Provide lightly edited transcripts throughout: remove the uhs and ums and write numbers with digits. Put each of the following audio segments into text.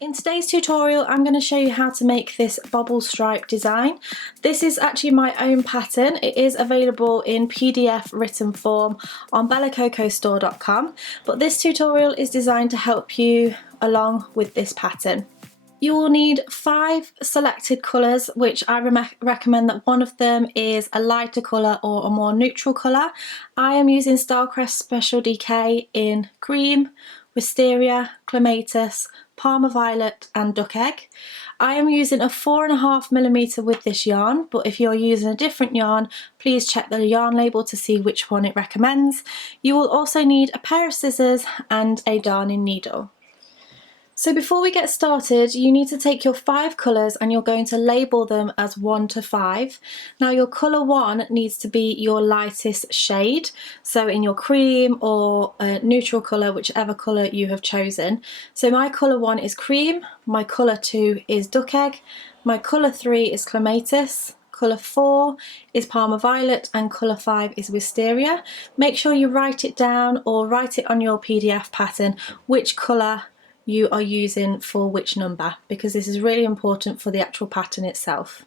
In today's tutorial, I'm going to show you how to make this bobble stripe design. This is actually my own pattern. It is available in PDF written form on bellacocostore.com, but this tutorial is designed to help you along with this pattern. You will need 5 selected colours, which I recommend that one of them is a lighter colour or a more neutral colour. I am using Starcrest Special DK in cream, wisteria, clematis, Parma Violet and Duck Egg. I am using a 4.5mm with this yarn, but if you're using a different yarn, please check the yarn label to see which one it recommends. You will also need a pair of scissors and a darning needle. So before we get started, you need to take your 5 colours and you're going to label them as 1 to 5. Now your colour 1 needs to be your lightest shade, so in your cream or neutral colour, whichever colour you have chosen. So my colour 1 is cream, my colour 2 is Duck Egg, my colour 3 is clematis, colour 4 is Parma Violet and colour 5 is wisteria. Make sure you write it down or write it on your PDF pattern which colour you are using for which number, because this is really important for the actual pattern itself.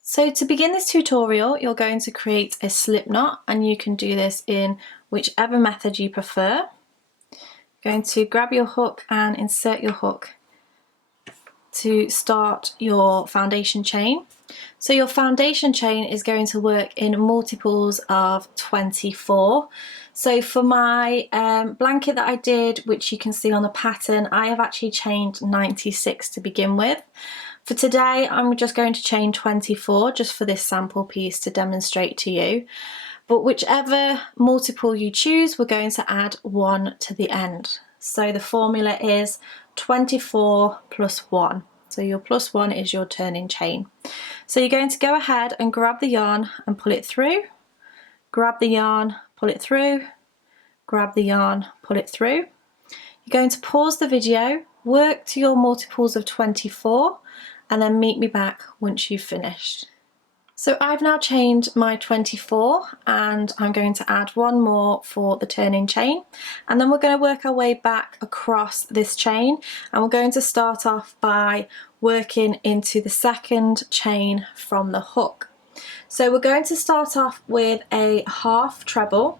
So to begin this tutorial, you're going to create a slip knot, and you can do this in whichever method you prefer. Going to grab your hook and insert your hook to start your foundation chain. So your foundation chain is going to work in multiples of 24. So for my blanket that I did, which you can see on the pattern, I have actually chained 96 to begin with. For today, I'm just going to chain 24 just for this sample piece to demonstrate to you. But whichever multiple you choose, we're going to add 1 to the end. So the formula is 24 plus 1. So your plus 1 is your turning chain. So you're going to go ahead and grab the yarn and pull it through, grab the yarn, pull it through, grab the yarn, pull it through. You're going to pause the video, work to your multiples of 24, and then meet me back once you've finished. So I've now chained my 24 and I'm going to add 1 more for the turning chain, and then we're going to work our way back across this chain, and we're going to start off by working into the second chain from the hook. So we're going to start off with a half treble.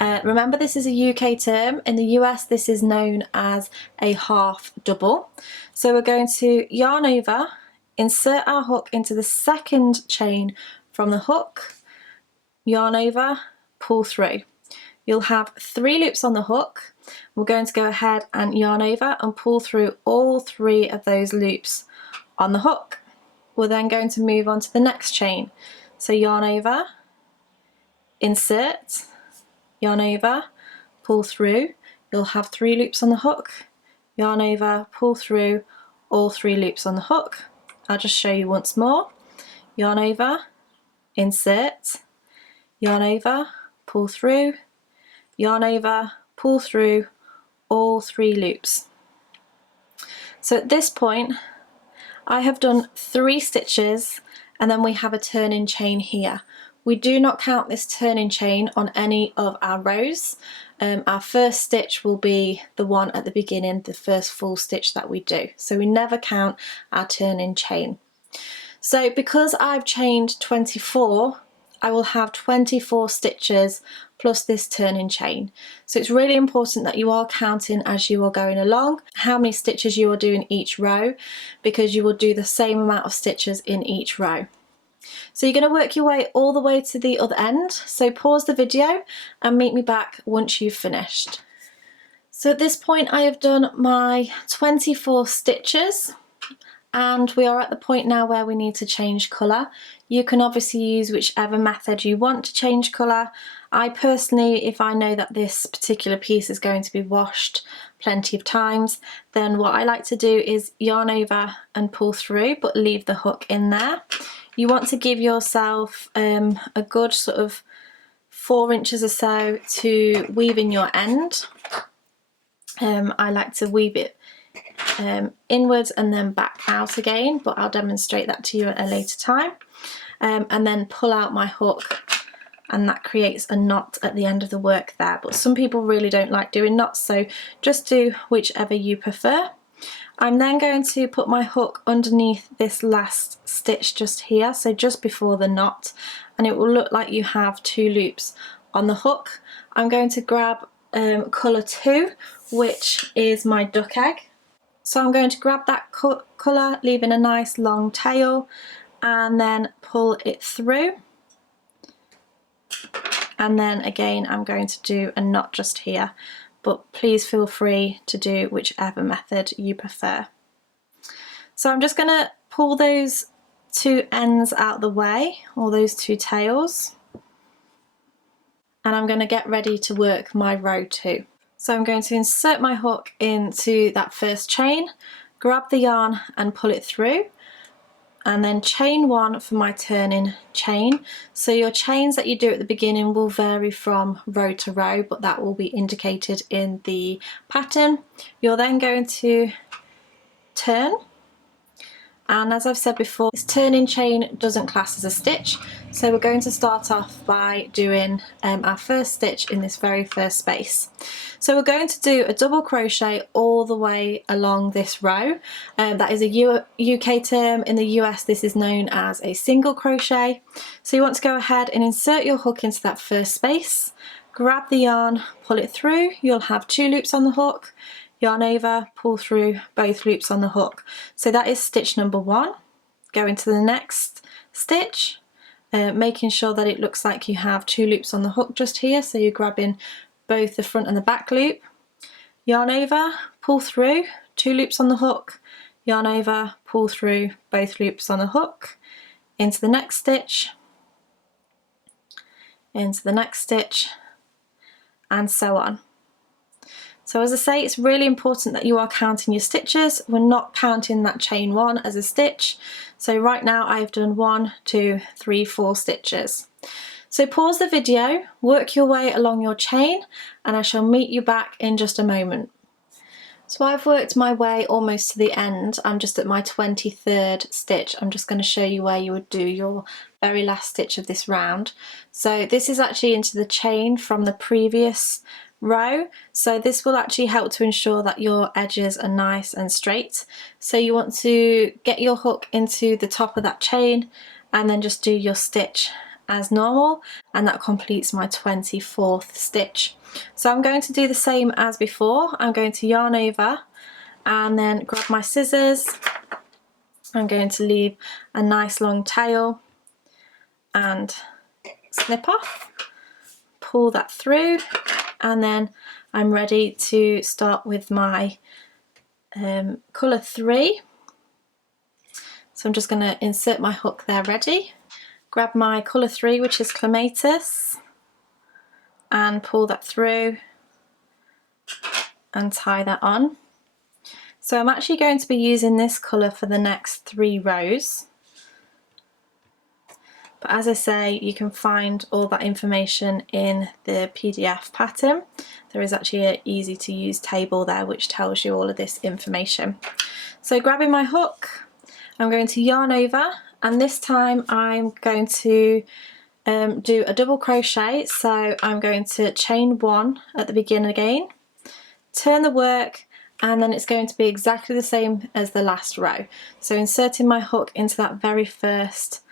Remember, this is a UK term. In the US this is known as a half double. So we're going to yarn over, insert our hook into the second chain from the hook, yarn over, pull through. You'll have 3 loops on the hook. We're going to go ahead and yarn over and pull through all 3 of those loops on the hook. We're then going to move on to the next chain. So yarn over, insert, yarn over, pull through. You'll have 3 loops on the hook, yarn over, pull through all 3 loops on the hook. I'll just show you once more. Yarn over, insert, yarn over, pull through, yarn over, pull through all 3 loops. So at this point I have done 3 stitches, and then we have a turning chain here. We do not count this turning chain on any of our rows. Our first stitch will be the one at the beginning, the first full stitch that we do. So we never count our turning chain. So because I've chained 24, I will have 24 stitches plus this turning chain. So it's really important that you are counting as you are going along how many stitches you are doing each row, because you will do the same amount of stitches in each row. So you're going to work your way all the way to the other end. So pause the video and meet me back once you've finished. So at this point I have done my 24 stitches, and we are at the point now where we need to change colour. You can obviously use whichever method you want to change colour. I personally, if I know that this particular piece is going to be washed plenty of times, then what I like to do is yarn over and pull through, but leave the hook in there. You want to give yourself a good sort of 4 inches or so to weave in your end. I like to weave it inwards and then back out again, but I'll demonstrate that to you at a later time. And then pull out my hook, and that creates a knot at the end of the work there, but some people really don't like doing knots, so just do whichever you prefer. I'm then going to put my hook underneath this last stitch just here, so just before the knot, and it will look like you have 2 loops on the hook. I'm going to grab colour 2, which is my duck egg. So I'm going to grab that colour, leaving a nice long tail, and then pull it through. And then again I'm going to do a knot just here, but please feel free to do whichever method you prefer. So I'm just going to pull those 2 ends out the way, or those 2 tails, and I'm going to get ready to work my row 2. So I'm going to insert my hook into that first chain, grab the yarn and pull it through, and then chain 1 for my turning chain. So your chains that you do at the beginning will vary from row to row, but that will be indicated in the pattern. You're then going to turn, and as I've said before, this turning chain doesn't class as a stitch, so we're going to start off by doing our first stitch in this very first space. So we're going to do a double crochet all the way along this row. That is a UK term. In the US this is known as a single crochet. So you want to go ahead and insert your hook into that first space, grab the yarn, pull it through. You'll have 2 loops on the hook, yarn over, pull through both loops on the hook. So that is stitch number 1. Go into the next stitch, making sure that it looks like you have 2 loops on the hook just here, so you're grabbing both the front and the back loop, yarn over, pull through, 2 loops on the hook, yarn over, pull through both loops on the hook, into the next stitch, into the next stitch, and so on. So as I say, it's really important that you are counting your stitches. We're not counting that chain 1 as a stitch. So right now I've done 1, 2, 3, 4 stitches. So pause the video, work your way along your chain, and I shall meet you back in just a moment. So I've worked my way almost to the end. I'm just at my 23rd stitch. I'm just going to show you where you would do your very last stitch of this round. So this is actually into the chain from the previous row, so this will actually help to ensure that your edges are nice and straight. So you want to get your hook into the top of that chain and then just do your stitch as normal, and that completes my 24th stitch. So I'm going to do the same as before. I'm going to yarn over and then grab my scissors. I'm going to leave a nice long tail and snip off, pull that through, and then I'm ready to start with my colour 3. So I'm just going to insert my hook there ready, grab my colour 3, which is clematis, and pull that through and tie that on. So I'm actually going to be using this colour for the next 3 rows. But as I say, you can find all that information in the PDF pattern. There is actually an easy to use table there which tells you all of this information. So grabbing my hook, I'm going to yarn over, and this time I'm going to do a double crochet. So I'm going to chain 1 at the beginning again, turn the work, and then it's going to be exactly the same as the last row. So inserting my hook into that very first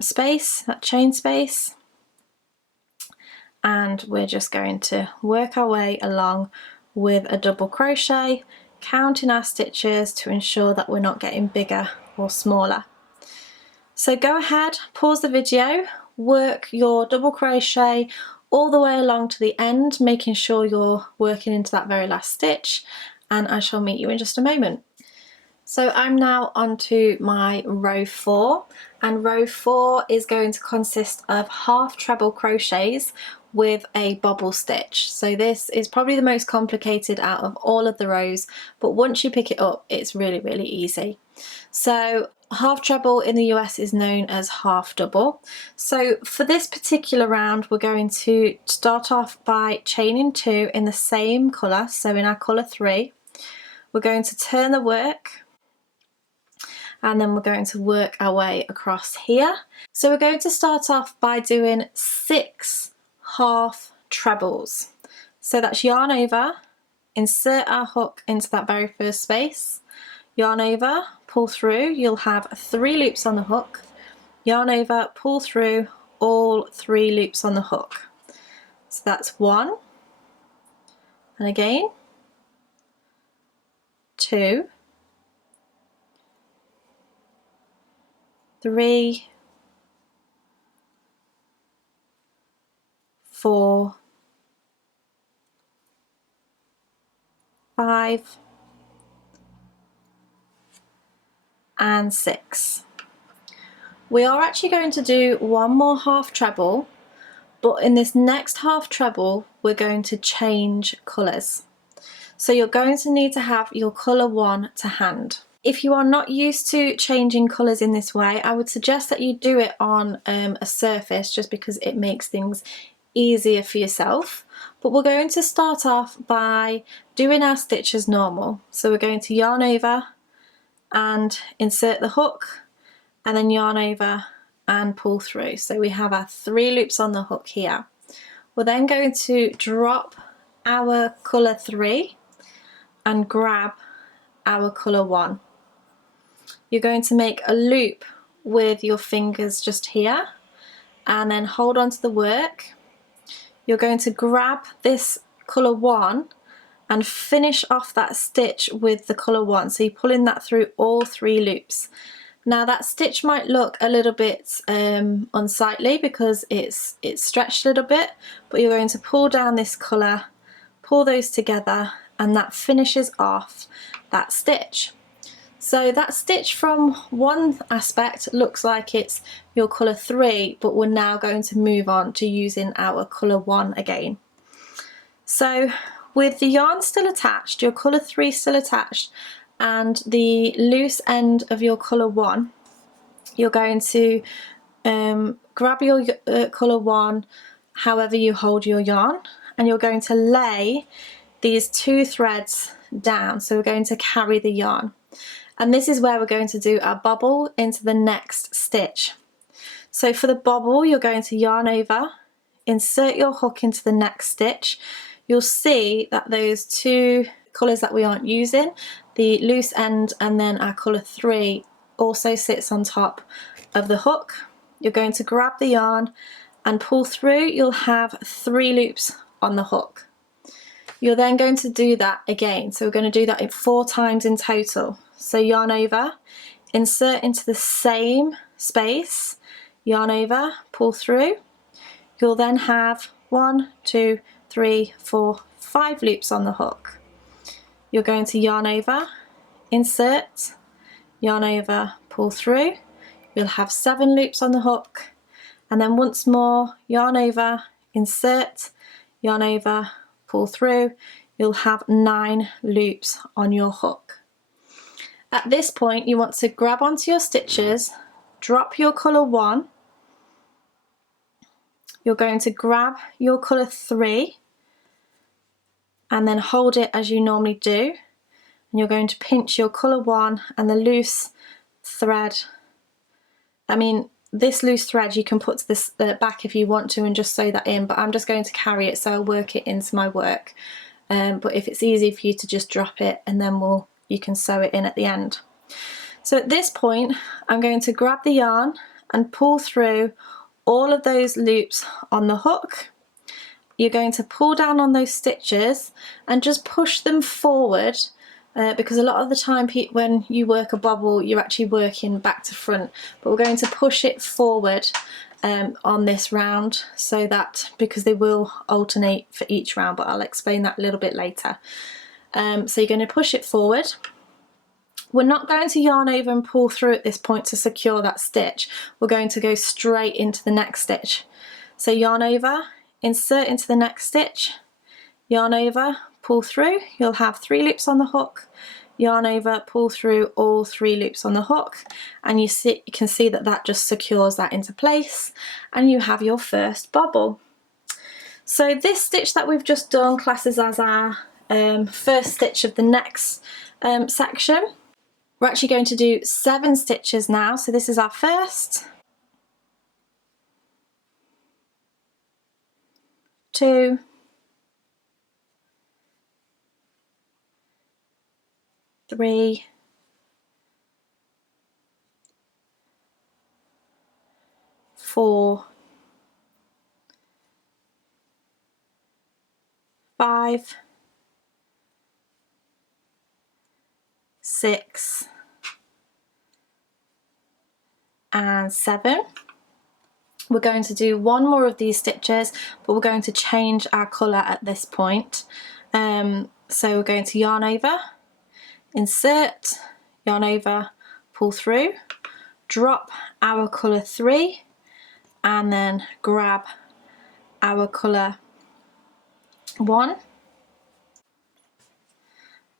space, that chain space, and we're just going to work our way along with a double crochet, counting our stitches to ensure that we're not getting bigger or smaller. So go ahead, pause the video, work your double crochet all the way along to the end, making sure you're working into that very last stitch, and I shall meet you in just a moment. So I'm now onto my row 4, and row 4 is going to consist of half treble crochets with a bobble stitch. So this is probably the most complicated out of all of the rows, but once you pick it up it's really easy. So half treble in the US is known as half double. So for this particular round we're going to start off by chaining 2 in the same colour, so in our colour 3. We're going to turn the work, and then we're going to work our way across here. So we're going to start off by doing 6 half trebles. So that's yarn over, insert our hook into that very first space, yarn over, pull through, you'll have 3 loops on the hook, yarn over, pull through, all 3 loops on the hook. So that's 1, and again, 2, 3, 4, 5, and 6. We are actually going to do one more half treble, but in this next half treble we're going to change colours. So you're going to need to have your colour 1 to hand. If you are not used to changing colours in this way, I would suggest that you do it on a surface, just because it makes things easier for yourself. But we're going to start off by doing our stitch as normal. So we're going to yarn over and insert the hook, and then yarn over and pull through. So we have our 3 loops on the hook here. We're then going to drop our colour 3 and grab our colour 1. You're going to make a loop with your fingers just here and then hold on to the work. You're going to grab this colour 1 and finish off that stitch with the colour 1. So you're pulling that through all 3 loops. Now that stitch might look a little bit unsightly because it's stretched a little bit, but you're going to pull down this colour, pull those together, and that finishes off that stitch. So that stitch from one aspect looks like it's your colour 3, but we're now going to move on to using our colour 1 again. So with the yarn still attached, your colour 3 still attached, and the loose end of your colour 1, you're going to grab your colour 1 however you hold your yarn, and you're going to lay these 2 threads down. So we're going to carry the yarn. And this is where we're going to do our bobble into the next stitch. So for the bobble, you're going to yarn over, insert your hook into the next stitch. You'll see that those 2 colours that we aren't using, the loose end and then our colour 3, also sits on top of the hook. You're going to grab the yarn and pull through. You'll have 3 loops on the hook. You're then going to do that again. So we're going to do that 4 times in total. So yarn over, insert into the same space, yarn over, pull through. You'll then have 1, 2, 3, 4, 5 loops on the hook. You're going to yarn over, insert, yarn over, pull through. You'll have 7 loops on the hook, and then once more yarn over, insert, yarn over, pull through. You'll have 9 loops on your hook. At this point you want to grab onto your stitches, drop your colour 1, you're going to grab your colour 3 and then hold it as you normally do, and you're going to pinch your colour 1 and the loose thread. This loose thread you can put to this back if you want to and just sew that in, but I'm just going to carry it, so I'll work it into my work. But if it's easy for you to just drop it, and then you can sew it in at the end. So at this point I'm going to grab the yarn and pull through all of those loops on the hook. You're going to pull down on those stitches and just push them forward, because a lot of the time when you work a bobble you're actually working back to front, but we're going to push it forward on this round, so that, because they will alternate for each round, but I'll explain that a little bit later. So you're going to push it forward. We're not going to yarn over and pull through at this point to secure that stitch. We're going to go straight into the next stitch. So yarn over, insert into the next stitch, yarn over, pull through. You'll have 3 loops on the hook, yarn over, pull through all 3 loops on the hook, and you can see that that just secures that into place, and you have your first bobble. So this stitch that we've just done classes as our first stitch of the next section. We're actually going to do 7 stitches now, so this is our first, 2, 3, 4, 5, 6 and 7. We're going to do one more of these stitches, but we're going to change our colour at this point. So we're going to yarn over, insert, yarn over, pull through, drop our colour 3, and then grab our colour 1,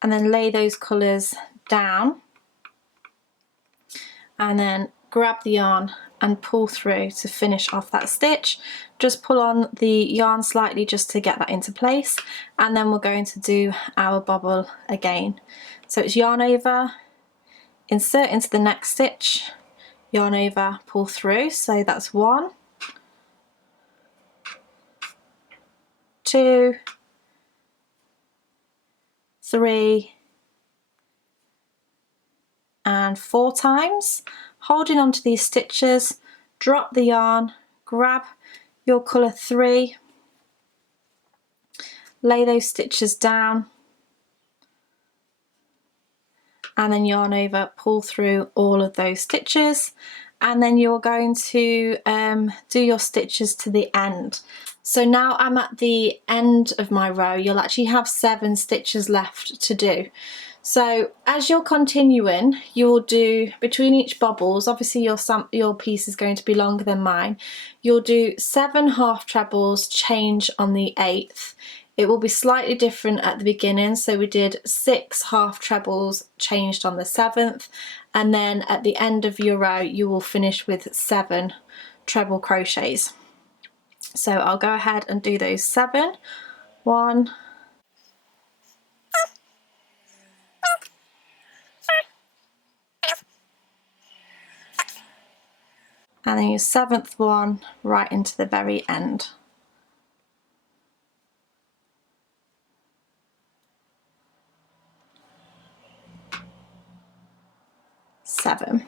and then lay those colours down, and then grab the yarn and pull through to finish off that stitch. Just pull on the yarn slightly just to get that into place, and then we're going to do our bobble again. So it's yarn over, insert into the next stitch, yarn over, pull through. So that's 1, 2, 3 and 4 times, holding onto these stitches, drop the yarn, grab your colour 3, lay those stitches down, and then yarn over, pull through all of those stitches, and then you're going to do your stitches to the end. So now I'm at the end of my row. You'll actually have 7 stitches left to do. So as you're continuing, you'll do between each bobbles, obviously your piece is going to be longer than mine, you'll do 7 half trebles, change on the 8th. It will be slightly different at the beginning, so we did 6 half trebles, changed on the 7th, and then at the end of your row you will finish with 7 treble crochets. So I'll go ahead and do those 7. 1, and then your 7th one right into the very end. 7.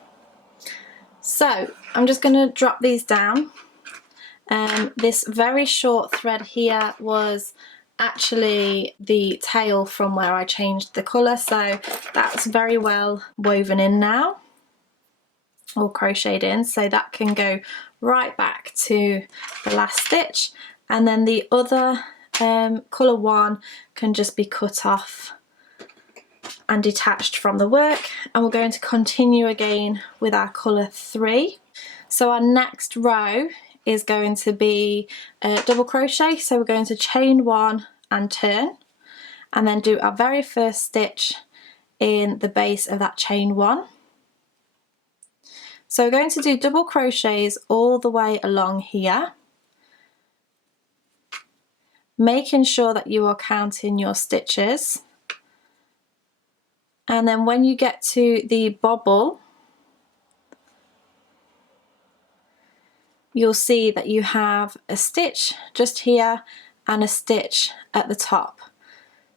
So I'm just going to drop these down. This very short thread here was actually the tail from where I changed the colour, so that's very well woven in now, or crocheted in, so that can go right back to the last stitch, and then the other colour 1 can just be cut off and detached from the work, and we're going to continue again with our colour 3. So our next row is going to be double crochet, so we're going to chain 1 and turn, and then do our very first stitch in the base of that chain 1. So we're going to do double crochets all the way along here, making sure that you are counting your stitches, and then when you get to the bobble, you'll see that you have a stitch just here and a stitch at the top.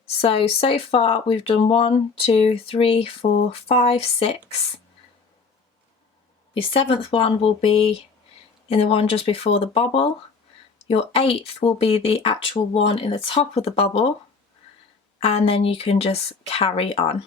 So far we've done 1, 2, 3, 4, 5, 6. Your 7th one will be in the one just before the bobble. Your 8th will be the actual one in the top of the bobble, and then you can just carry on.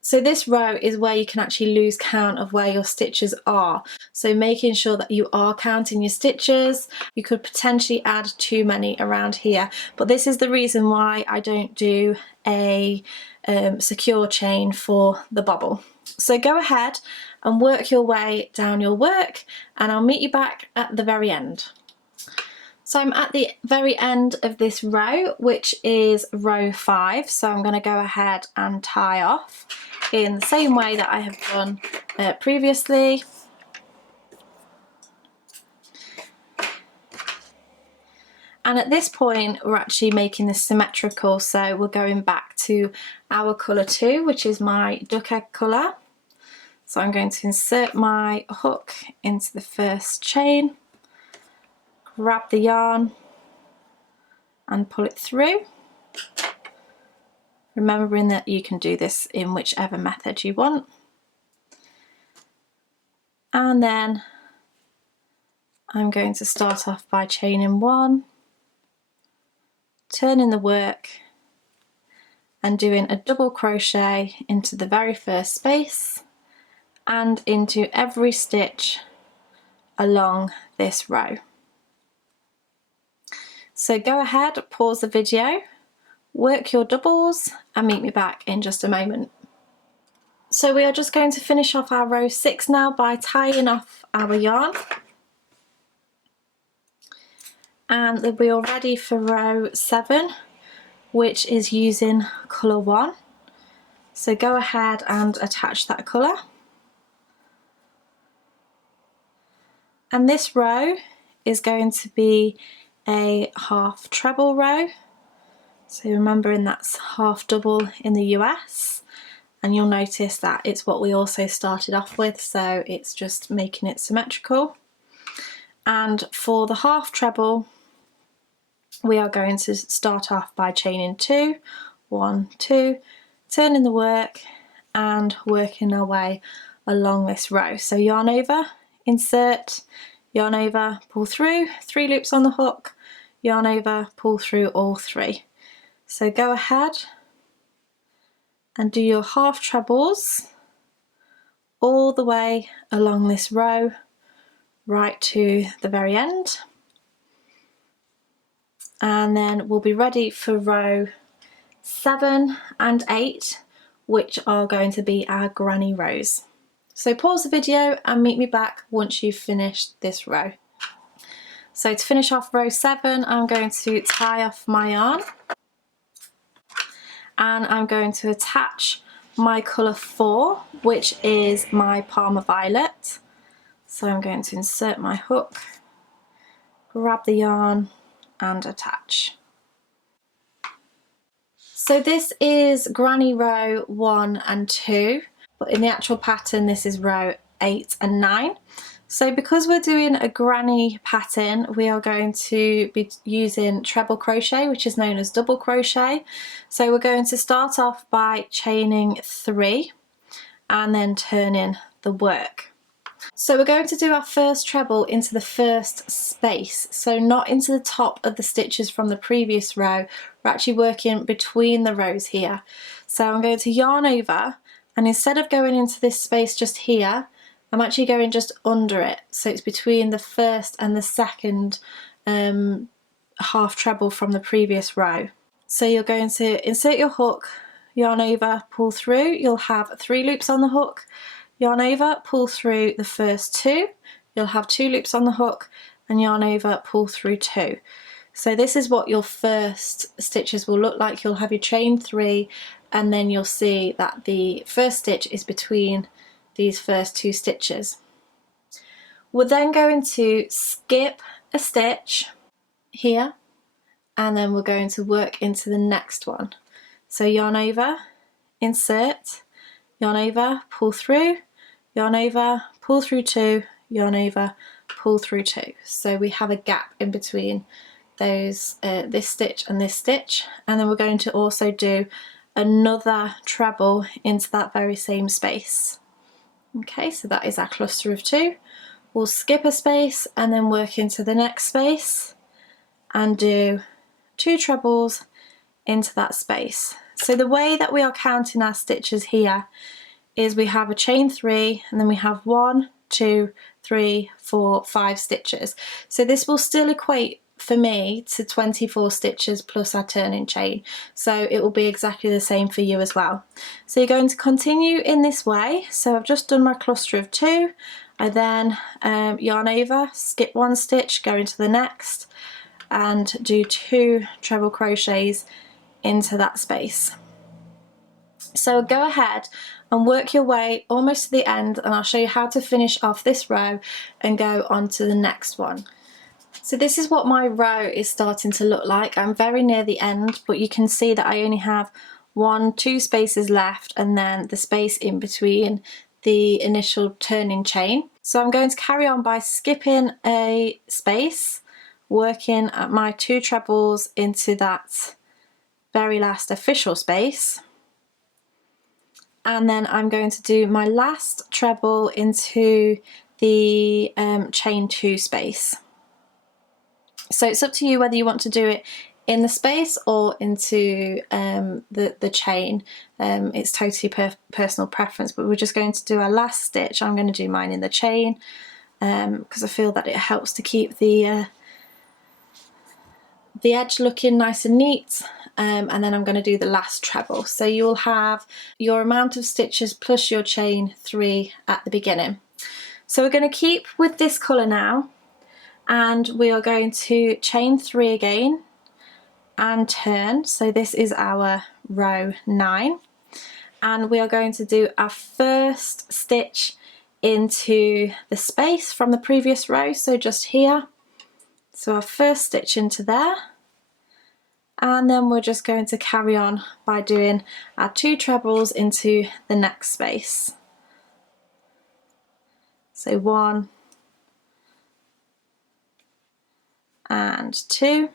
So this row is where you can actually lose count of where your stitches are. So making sure that you are counting your stitches. You could potentially add too many around here, but this is the reason why I don't do a secure chain for the bobble. So go ahead and work your way down your work, and I'll meet you back at the very end. So I'm at the very end of this row, which is row 5, so I'm going to go ahead and tie off in the same way that I have done previously. And at this point we're actually making this symmetrical, so we're going back to our colour 2, which is my duck egg colour. So I'm going to insert my hook into the first chain, grab the yarn and pull it through, remembering that you can do this in whichever method you want. And then I'm going to start off by chaining 1, turning the work and doing a double crochet into the very first space and into every stitch along this row. So go ahead, pause the video, work your doubles and meet me back in just a moment. So we are just going to finish off our row 6 now by tying off our yarn. And we are ready for row 7, which is using colour 1. So go ahead and attach that colour. And this row is going to be a half treble row. So remembering that's half double in the US. And you'll notice that it's what we also started off with, so it's just making it symmetrical. And for the half treble, we are going to start off by chaining 2, 1, 2, turning the work and working our way along this row. So yarn over, insert, yarn over, pull through, 3 loops on the hook, yarn over, pull through all 3. So go ahead and do your half trebles all the way along this row right to the very end. And then we'll be ready for row 7 and 8, which are going to be our granny rows. So pause the video and meet me back once you've finished this row. So to finish off row 7, I'm going to tie off my yarn and I'm going to attach my colour 4, which is my Parma Violet. So I'm going to insert my hook, grab the yarn and attach. So this is granny row 1 and 2, but in the actual pattern this is row 8 and 9. So because we're doing a granny pattern, we are going to be using treble crochet, which is known as double crochet. So we're going to start off by chaining 3 and then turning the work. So we're going to do our first treble into the first space, so not into the top of the stitches from the previous row. We're actually working between the rows here. So I'm going to yarn over, and instead of going into this space just here, I'm actually going just under it, so it's between the first and the second half treble from the previous row. So you're going to insert your hook, yarn over, pull through, you'll have 3 loops on the hook, yarn over, pull through the first 2, you'll have 2 loops on the hook, and yarn over, pull through 2. So this is what your first stitches will look like. You'll have your chain 3 and then you'll see that the first stitch is between these first 2 stitches. We're then going to skip a stitch here and then we're going to work into the next one. So yarn over, insert, yarn over, pull through, yarn over, pull through 2, yarn over, pull through 2. So we have a gap in between those this stitch and this stitch, and then we're going to also do another treble into that very same space. Okay, so that is our cluster of 2. We'll skip a space and then work into the next space and do 2 trebles into that space. So the way that we are counting our stitches here is we have a chain 3 and then we have 1, 2, 3, 4, 5 stitches. So this will still equate for me to 24 stitches plus our turning chain, so it will be exactly the same for you as well. So you're going to continue in this way. So I've just done my cluster of 2, I then yarn over, skip 1 stitch, go into the next and do 2 treble crochets into that space. So go ahead and work your way almost to the end and I'll show you how to finish off this row and go on to the next one. So this is what my row is starting to look like. I'm very near the end, but you can see that I only have 2 spaces left and then the space in between the initial turning chain. So I'm going to carry on by skipping a space, working at my 2 trebles into that very last official space, and then I'm going to do my last treble into the chain 2 space. So it's up to you whether you want to do it in the space or into the chain. It's totally personal preference, but we're just going to do our last stitch. I'm going to do mine in the chain because I feel that it helps to keep the edge looking nice and neat, and then I'm going to do the last treble. So you will have your amount of stitches plus your chain 3 at the beginning. So we're going to keep with this colour now, and we are going to chain 3 again and turn. So this is our row 9, and we are going to do our first stitch into the space from the previous row, so just here. So our first stitch into there, and then we're just going to carry on by doing our 2 trebles into the next space. So 1 and 2,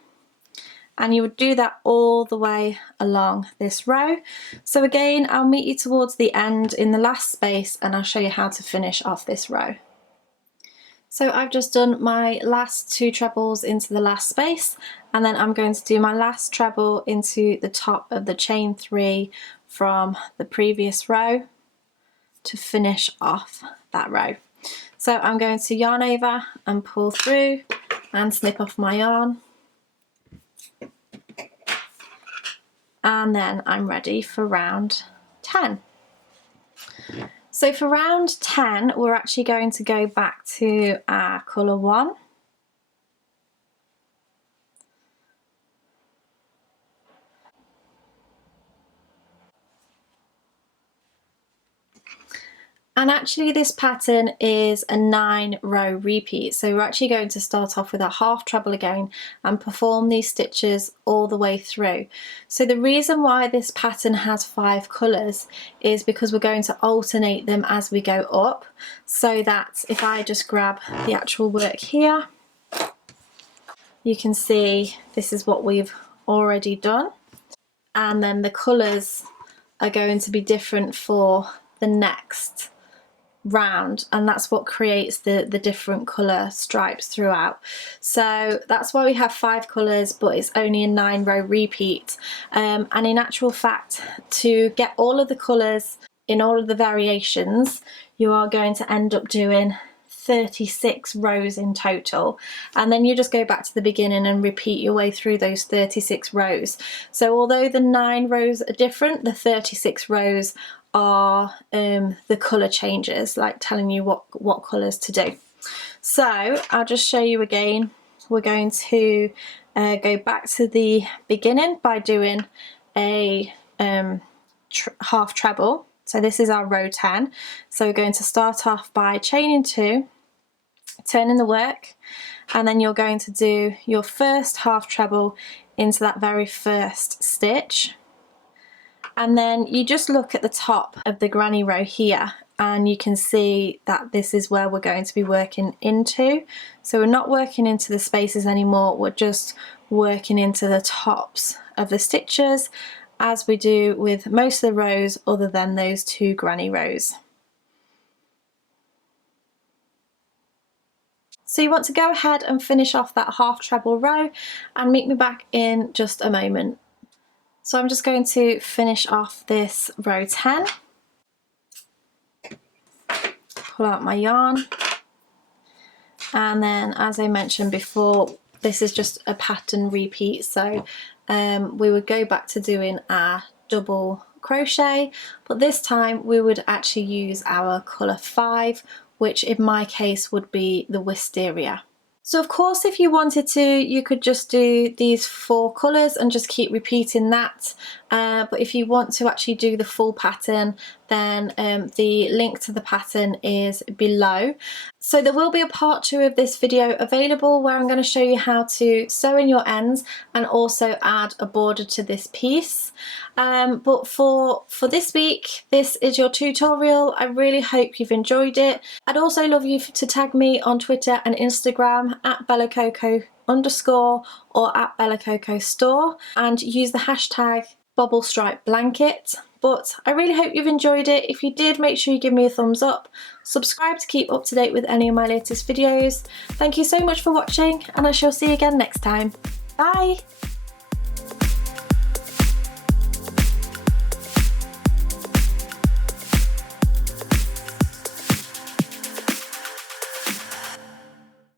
and you would do that all the way along this row. So again, I'll meet you towards the end in the last space and I'll show you how to finish off this row. So I've just done my last 2 trebles into the last space, and then I'm going to do my last treble into the top of the chain 3 from the previous row to finish off that row. So I'm going to yarn over and pull through and snip off my yarn, and then I'm ready for round 10. So for round 10, we're actually going to go back to our colour 1. And actually this pattern is a 9-row repeat, so we're actually going to start off with a half treble again and perform these stitches all the way through. So the reason why this pattern has 5 colours is because we're going to alternate them as we go up, so that if I just grab the actual work here, you can see this is what we've already done, and then the colours are going to be different for the next round, and that's what creates the different colour stripes throughout. So that's why we have 5 colours, but it's only a 9-row repeat, and in actual fact, to get all of the colours in all of the variations, you are going to end up doing 36 rows in total, and then you just go back to the beginning and repeat your way through those 36 rows. So although the 9 rows are different, the 36 rows are the colour changes, like telling you what colours to do. So I'll just show you again. We're going to go back to the beginning by doing a half treble. So this is our row 10. So we're going to start off by chaining 2, turning the work, and then you're going to do your first half treble into that very first stitch. And then you just look at the top of the granny row here, and you can see that this is where we're going to be working into. So we're not working into the spaces anymore, we're just working into the tops of the stitches, as we do with most of the rows other than those 2 granny rows. So you want to go ahead and finish off that half treble row and meet me back in just a moment. So I'm just going to finish off this row 10, pull out my yarn, and then as I mentioned before, this is just a pattern repeat, so we would go back to doing our double crochet, but this time we would actually use our colour 5, which in my case would be the wisteria. So of course, if you wanted to, you could just do these 4 colours and just keep repeating that, but if you want to actually do the full pattern, then the link to the pattern is below. So there will be a part 2 of this video available where I'm going to show you how to sew in your ends and also add a border to this piece. But for this week, this is your tutorial. I really hope you've enjoyed it. I'd also love you to tag me on Twitter and Instagram at BellaCoco_ or at BellaCoco Store and use the hashtag Bobble Stripe Blanket. But I really hope you've enjoyed it. If you did, make sure you give me a thumbs up. Subscribe to keep up to date with any of my latest videos. Thank you so much for watching, and I shall see you again next time. Bye!